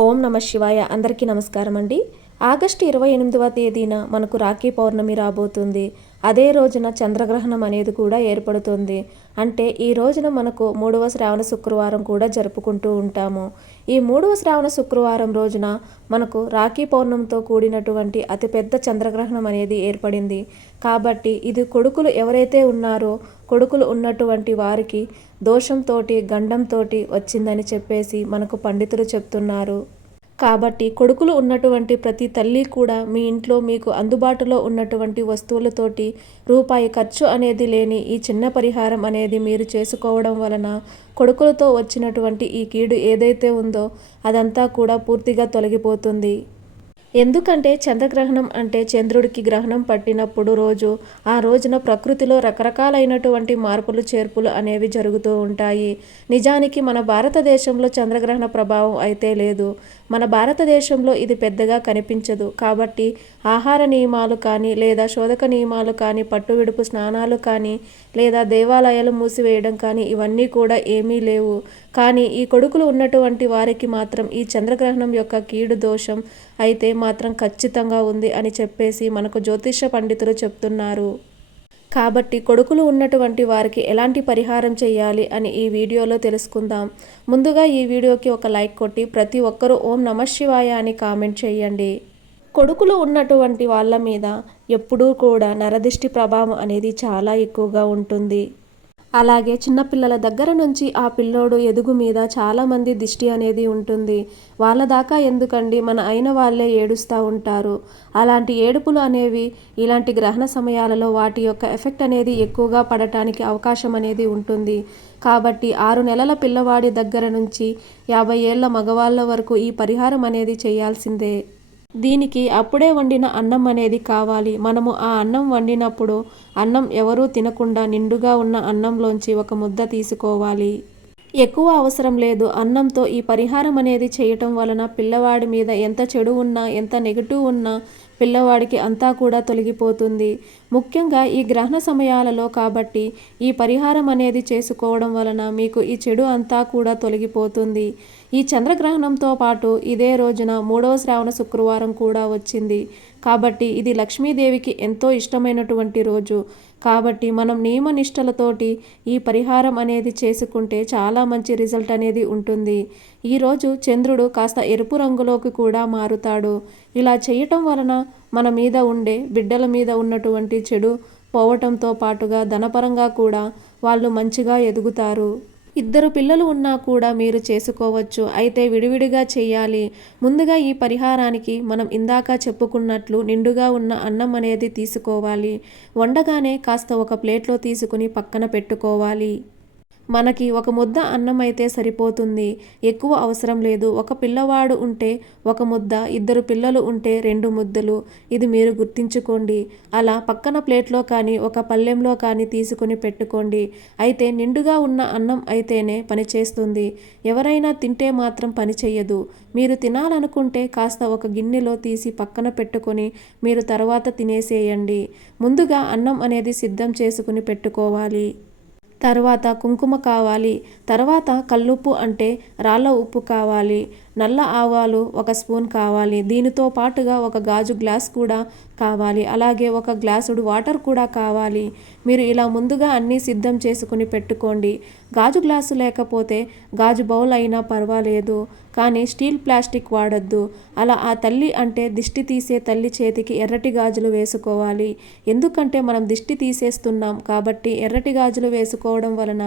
ఓం నమ శివాయ. అందరికీ నమస్కారం అండి. ఆగస్టు 28వ తేదీన మనకు రాఖీ పౌర్ణమి రాబోతుంది. అదే రోజున చంద్రగ్రహణం అనేది కూడా ఏర్పడుతుంది. అంటే ఈ రోజున మనకు 3వ శ్రావణ శుక్రవారం కూడా జరుపుకుంటూ ఉంటాము. ఈ 3వ శ్రావణ శుక్రవారం రోజున మనకు రాఖీ పౌర్ణమితో కూడినటువంటి అతిపెద్ద చంద్రగ్రహణం అనేది ఏర్పడింది. కాబట్టి ఇది కొడుకులు ఎవరైతే ఉన్నారో కొడుకులు ఉన్నటువంటి వారికి దోషంతోటి గండంతోటి వచ్చిందని చెప్పేసి మనకు పండితులు చెప్తున్నారు. కాబట్టి కొడుకులు ఉన్నటువంటి ప్రతి తల్లి కూడా మీ ఇంట్లో మీకు అందుబాటులో ఉన్నటువంటి వస్తువులతోటి రూపాయి ఖర్చు అనేది లేని ఈ చిన్న పరిహారం అనేది మీరు చేసుకోవడం వలన కొడుకులతో వచ్చినటువంటి ఈ కీడు ఏదైతే ఉందో అదంతా కూడా పూర్తిగా తొలగిపోతుంది. ఎందుకంటే చంద్రగ్రహణం అంటే చంద్రుడికి గ్రహణం పట్టినప్పుడు ఆ రోజున ప్రకృతిలో రకరకాలైనటువంటి మార్పులు చేర్పులు అనేవి జరుగుతూ ఉంటాయి. నిజానికి మన భారతదేశంలో చంద్రగ్రహణ ప్రభావం అయితే లేదు. మన భారతదేశంలో ఇది పెద్దగా కనిపించదు. కాబట్టి ఆహార నియమాలు కానీ లేదా శోధక నియమాలు కానీ పట్టు విడుపు స్నానాలు కానీ లేదా దేవాలయాలు మూసివేయడం కానీ ఇవన్నీ కూడా ఏమీ లేవు. కానీ ఈ కొడుకులు ఉన్నటువంటి వారికి మాత్రం ఈ చంద్రగ్రహణం యొక్క కీడు దోషం అయితే మాత్రం ఖచ్చితంగా ఉంది అని చెప్పేసి మనకు జ్యోతిష పండితులు చెప్తున్నారు. కాబట్టి కొడుకులు ఉన్నటువంటి వారికి ఎలాంటి పరిహారం చేయాలి అని ఈ వీడియోలో తెలుసుకుందాం. ముందుగా ఈ వీడియోకి ఒక లైక్ కొట్టి ప్రతి ఒక్కరూ ఓం నమ శివాయ అని కామెంట్ చేయండి. కొడుకులు ఉన్నటువంటి వాళ్ళ మీద ఎప్పుడూ కూడా నరదిష్టి ప్రభావం అనేది చాలా ఎక్కువగా ఉంటుంది. అలాగే చిన్నపిల్లల దగ్గర నుంచి ఆ పిల్లోడు ఎదుగు మీద చాలామంది దిష్టి అనేది ఉంటుంది. వాళ్ళ దాకా ఎందుకండి, మన అయిన వాళ్ళే ఏడుస్తూ ఉంటారు. అలాంటి ఏడుపులు అనేవి ఇలాంటి గ్రహణ సమయాలలో వాటి యొక్క ఎఫెక్ట్ అనేది ఎక్కువగా పడటానికి అవకాశం అనేది ఉంటుంది. కాబట్టి 6 నెలల పిల్లవాడి దగ్గర నుంచి 50 ఏళ్ల మగవాళ్ళ వరకు ఈ పరిహారం అనేది చేయాల్సిందే. దీనికి అప్పుడే వండిన అన్నం అనేది కావాలి. మనము ఆ అన్నం వండినప్పుడు అన్నం ఎవరూ తినకుండా నిండుగా ఉన్న అన్నంలోంచి ఒక ముద్ద తీసుకోవాలి. ఎక్కువ అవసరం లేదు. అన్నంతో ఈ పరిహారం అనేది చేయటం వలన పిల్లవాడి మీద ఎంత చెడు ఉన్నా ఎంత నెగిటివ్ ఉన్నా పిల్లవాడికి అంతా కూడా తొలగిపోతుంది. ముఖ్యంగా ఈ గ్రహణ సమయాలలో కాబట్టి ఈ పరిహారం అనేది చేసుకోవడం వలన మీకు ఈ చెడు అంతా కూడా తొలగిపోతుంది. ఈ చంద్రగ్రహణంతో పాటు ఇదే రోజున 3వ శ్రావణ శుక్రవారం కూడా వచ్చింది. కాబట్టి ఇది లక్ష్మీదేవికి ఎంతో ఇష్టమైనటువంటి రోజు. కాబట్టి మనం నియమనిష్టలతోటి ఈ పరిహారం అనేది చేసుకుంటే చాలా మంచి రిజల్ట్ అనేది ఉంటుంది. ఈరోజు చంద్రుడు కాస్త ఎరుపు రంగులోకి కూడా మారుతాడు. ఇలా చేయటం వలన మన మీద ఉండే బిడ్డల మీద ఉన్నటువంటి చెడు పోవటంతో పాటుగా ధనపరంగా కూడా వాళ్ళు మంచిగా ఎదుగుతారు. 2 పిల్లలు ఉన్నా కూడా మీరు చేసుకోవచ్చు. అయితే విడివిడిగా చేయాలి. ముందుగా ఈ పరిహారానికి మనం ఇందాక చెప్పుకున్నట్లు నిండుగా ఉన్న అన్నం అనేది తీసుకోవాలి. వండగానే కాస్త ఒక ప్లేట్లో తీసుకుని పక్కన పెట్టుకోవాలి. మనకి ఒక ముద్ద అన్నం అయితే సరిపోతుంది. ఎక్కువ అవసరం లేదు. ఒక పిల్లవాడు ఉంటే ఒక ముద్ద, 2 పిల్లలు ఉంటే 2 ముద్దలు. ఇది మీరు గుర్తించుకోండి. అలా పక్కన ప్లేట్లో కానీ ఒక పళ్ళెంలో కానీ తీసుకుని పెట్టుకోండి. అయితే నిండుగా ఉన్న అన్నం అయితేనే పనిచేస్తుంది. ఎవరైనా తింటే మాత్రం పని చెయ్యదు. మీరు తినాలనుకుంటే కాస్త ఒక గిన్నెలో తీసి పక్కన పెట్టుకొని మీరు తర్వాత తినేసేయండి. ముందుగా అన్నం అనేది సిద్ధం చేసుకుని పెట్టుకోవాలి. తర్వాత కుంకుమ కావాలి. తర్వాత కల్లుప్పు అంటే రాళ్ళ ఉప్పు కావాలి. నల్ల ఆవాలు 1 స్పూన్ కావాలి. దీనితో పాటుగా ఒక గాజు గ్లాస్ కూడా కావాలి. అలాగే ఒక గ్లాసుడు వాటర్ కూడా కావాలి. మీరు ఇలా ముందుగా అన్నీ సిద్ధం చేసుకుని పెట్టుకోండి. గాజు గ్లాసు లేకపోతే గాజు బౌల్ అయినా పర్వాలేదు. కానీ స్టీల్ ప్లాస్టిక్ వాడద్దు. అలా ఆ తల్లి అంటే దిష్టి తీసే తల్లి చేతికి ఎర్రటి గాజులు వేసుకోవాలి. ఎందుకంటే మనం దిష్టి తీసేస్తున్నాం కాబట్టి ఎర్రటి గాజులు వేసుకోవడం వలన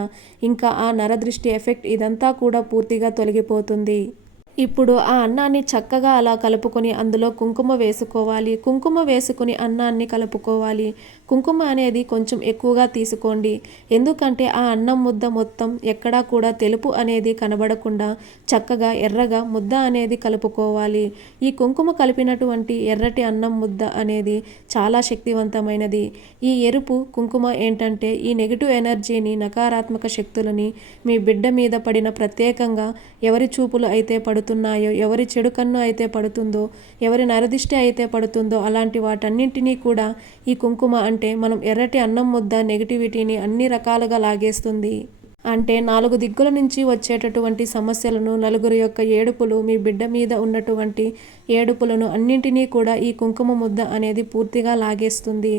ఇంకా ఆ నరదృష్టి ఎఫెక్ట్ ఇదంతా కూడా పూర్తిగా తొలగిపోతుంది. ఇప్పుడు ఆ అన్నాన్ని చక్కగా అలా కలుపుకొని అందులో కుంకుమ వేసుకోవాలి. కుంకుమ వేసుకుని అన్నాన్ని కలుపుకోవాలి. కుంకుమ అనేది కొంచెం ఎక్కువగా తీసుకోండి. ఎందుకంటే ఆ అన్నం ముద్ద మొత్తం ఎక్కడా కూడా తెలుపు అనేది కనబడకుండా చక్కగా ఎర్రగా ముద్ద అనేది కలుపుకోవాలి. ఈ కుంకుమ కలిపినటువంటి ఎర్రటి అన్నం ముద్ద అనేది చాలా శక్తివంతమైనది. ఈ ఎరుపు కుంకుమ ఏంటంటే ఈ నెగిటివ్ ఎనర్జీని, నకారాత్మక శక్తులని మీ బిడ్డ మీద పడిన ప్రత్యేకంగా ఎవరి చూపులు అయితే పడుతున్నాయో, ఎవరి చెడు కన్ను అయితే పడుతుందో, ఎవరి నరదిష్టి అయితే పడుతుందో అలాంటి వాటన్నింటినీ కూడా ఈ కుంకుమ అంటే మనం ఎర్రటి అన్నం ముద్ద నెగిటివిటీని అన్ని రకాలుగా లాగేస్తుంది. అంటే 4 దిక్కుల నుంచి వచ్చేటటువంటి సమస్యలను, నలుగురి యొక్క ఏడుపులు, మీ బిడ్డ మీద ఉన్నటువంటి ఏడుపులను అన్నింటినీ కూడా ఈ కుంకుమ ముద్ద అనేది పూర్తిగా లాగేస్తుంది.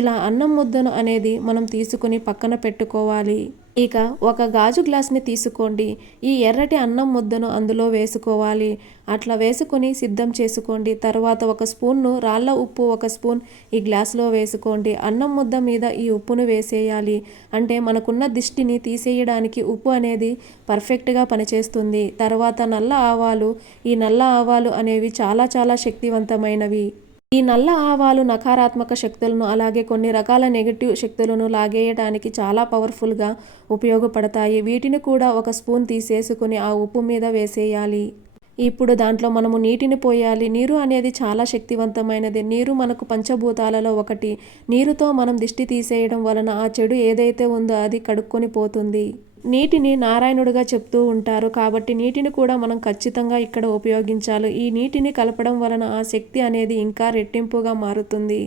ఇలా అన్నం ముద్దను అనేది మనం తీసుకుని పక్కన పెట్టుకోవాలి. ఇక ఒక గాజు గ్లాస్ని తీసుకోండి. ఈ ఎర్రటి అన్నం ముద్దను అందులో వేసుకోవాలి. అట్లా వేసుకొని సిద్ధం చేసుకోండి. తర్వాత ఒక స్పూన్ను రాళ్ళ ఉప్పు, ఒక స్పూన్ ఈ గ్లాసులో వేసుకోండి. అన్నం ముద్ద మీద ఈ ఉప్పును వేసేయాలి. అంటే మనకున్న దిష్టిని తీసేయడానికి ఉప్పు అనేది పర్ఫెక్ట్గా పనిచేస్తుంది. తర్వాత నల్ల ఆవాలు, ఈ నల్ల ఆవాలు అనేవి చాలా చాలా శక్తివంతమైనవి. ఈ నల్ల ఆవాలు నకారాత్మక శక్తులను, అలాగే కొన్ని రకాల నెగిటివ్ శక్తులను లాగేయడానికి చాలా పవర్ఫుల్గా ఉపయోగపడతాయి. వీటిని కూడా ఒక స్పూన్ తీసేసుకుని ఆ ఉప్పు మీద వేసేయాలి. ఇప్పుడు దాంట్లో మనము నీటిని పోయాలి. నీరు అనేది చాలా శక్తివంతమైనది. నీరు మనకు పంచభూతాలలో ఒకటి. నీరుతో మనం దిష్టి తీసేయడం వలన ఆ చెడు ఏదైతే ఉందో అది కడుక్కొని పోతుంది. నీటిని నారాయణుడిగా చెప్తూ ఉంటారు. కాబట్టి నీటిని కూడా మనం ఖచ్చితంగా ఇక్కడ ఉపయోగించాలి. ఈ నీటిని కలపడం వలన ఆ శక్తి అనేది ఇంకా రెట్టింపుగా మారుతుంది.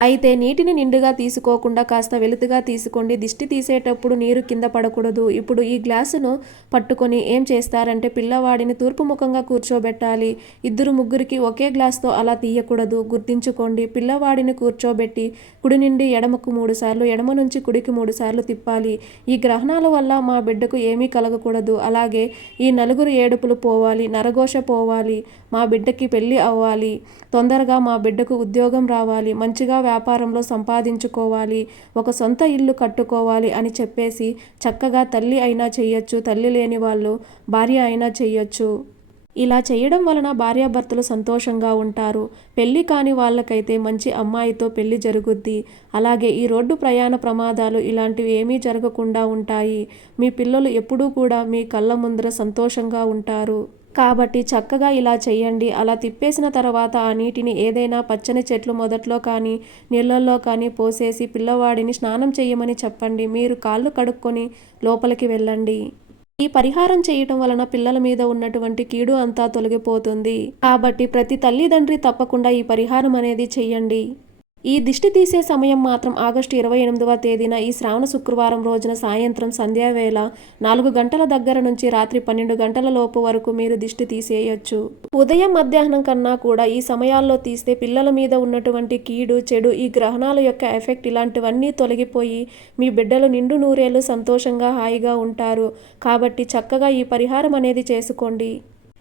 అయితే నీటిని నిండుగా తీసుకోకుండా కాస్త వెలుతుగా తీసుకోండి. దిష్టి తీసేటప్పుడు నీరు కింద పడకూడదు. ఇప్పుడు ఈ గ్లాసును పట్టుకొని ఏం చేస్తారంటే పిల్లవాడిని తూర్పు ముఖంగా కూర్చోబెట్టాలి. 2-3కి ఒకే గ్లాస్తో అలా తీయకూడదు. గుర్తించుకోండి. పిల్లవాడిని కూర్చోబెట్టి కుడి నుండి ఎడమకు 3 సార్లు, ఎడమ నుంచి కుడికి 3 సార్లు తిప్పాలి. ఈ గ్రహణాల వల్ల మా బిడ్డకు ఏమీ కలగకూడదు. అలాగే ఈ నలుగురు ఏడుపులు పోవాలి, నరఘోష పోవాలి, మా బిడ్డకి పెళ్ళి అవ్వాలి, తొందరగా మా బిడ్డకు ఉద్యోగం రావాలి, మంచిగా వ్యాపారంలో సంపాదించుకోవాలి, ఒక సొంత ఇల్లు కట్టుకోవాలి అని చెప్పేసి చక్కగా తల్లి అయినా చెయ్యొచ్చు, తల్లి లేని వాళ్ళు భార్య అయినా చెయ్యొచ్చు. ఇలా చేయడం వలన భార్యాభర్తలు సంతోషంగా ఉంటారు. పెళ్ళి కాని వాళ్ళకైతే మంచి అమ్మాయితో పెళ్ళి జరుగుద్ది. అలాగే ఈ రోడ్డు ప్రయాణ ప్రమాదాలు ఇలాంటివి ఏమీ జరగకుండా ఉంటాయి. మీ పిల్లలు ఎప్పుడూ కూడా మీ కళ్ళ ముందర సంతోషంగా ఉంటారు. కాబట్టి చక్కగా ఇలా చేయండి. అలా తిప్పేసిన తర్వాత ఆ నీటిని ఏదైనా పచ్చని చెట్లు మొదట్లో కానీ నీళ్ళల్లో కానీ పోసేసి పిల్లవాడిని స్నానం చేయమని చెప్పండి. మీరు కాళ్ళు కడుక్కొని లోపలికి వెళ్ళండి. ఈ పరిహారం చేయటం వలన పిల్లల మీద ఉన్నటువంటి కీడు అంతా తొలగిపోతుంది. కాబట్టి ప్రతి తల్లిదండ్రి తప్పకుండా ఈ పరిహారం అనేది చెయ్యండి. ఈ దిష్టి తీసే సమయం మాత్రం ఆగస్టు 28వ తేదీన ఈ శ్రావణ శుక్రవారం రోజున సాయంత్రం సంధ్యావేళ 4 గంటల దగ్గర నుంచి రాత్రి 12 గంటల లోపు వరకు మీరు దిష్టి తీసేయొచ్చు. ఉదయం మధ్యాహ్నం కన్నా కూడా ఈ సమయాల్లో తీస్తే పిల్లల మీద ఉన్నటువంటి కీడు, చెడు, ఈ గ్రహణాల యొక్క ఎఫెక్ట్ ఇలాంటివన్నీ తొలగిపోయి మీ బిడ్డలు నిండు నూరేళ్లు సంతోషంగా హాయిగా ఉంటారు. కాబట్టి చక్కగా ఈ పరిహారం అనేది చేసుకోండి.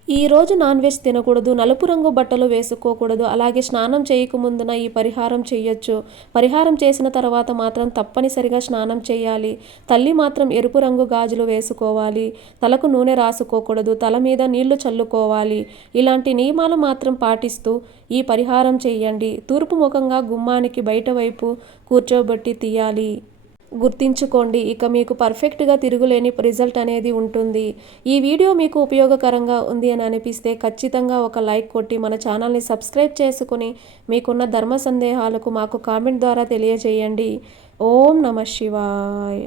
ఈరోజు నాన్ వెజ్ తినకూడదు, నలుపు రంగు బట్టలు వేసుకోకూడదు, అలాగే స్నానం చేయకముందున ఈ పరిహారం చేయొచ్చు. పరిహారం చేసిన తర్వాత మాత్రం తప్పనిసరిగా స్నానం చేయాలి. తల్లి మాత్రం ఎరుపు రంగు గాజులు వేసుకోవాలి. తలకు నూనె రాసుకోకూడదు, తల మీద నీళ్లు చల్లుకోవాలి. ఇలాంటి నియమాలు మాత్రం పాటిస్తూ ఈ పరిహారం చేయండి. తూర్పు ముఖంగా గుమ్మానికి బయట వైపు కూర్చోబెట్టి తీయాలి. గుర్తించుకోండి. ఇక మీకు పర్ఫెక్ట్గా తిరుగులేని రిజల్ట్ అనేది ఉంటుంది. ఈ వీడియో మీకు ఉపయోగకరంగా ఉంది అని అనిపిస్తే ఖచ్చితంగా ఒక లైక్ కొట్టి మన ఛానల్ని సబ్స్క్రైబ్ చేసుకుని మీకున్న ధర్మ సందేహాలకు మాకు కామెంట్ ద్వారా తెలియజేయండి. ఓం నమః శివాయ.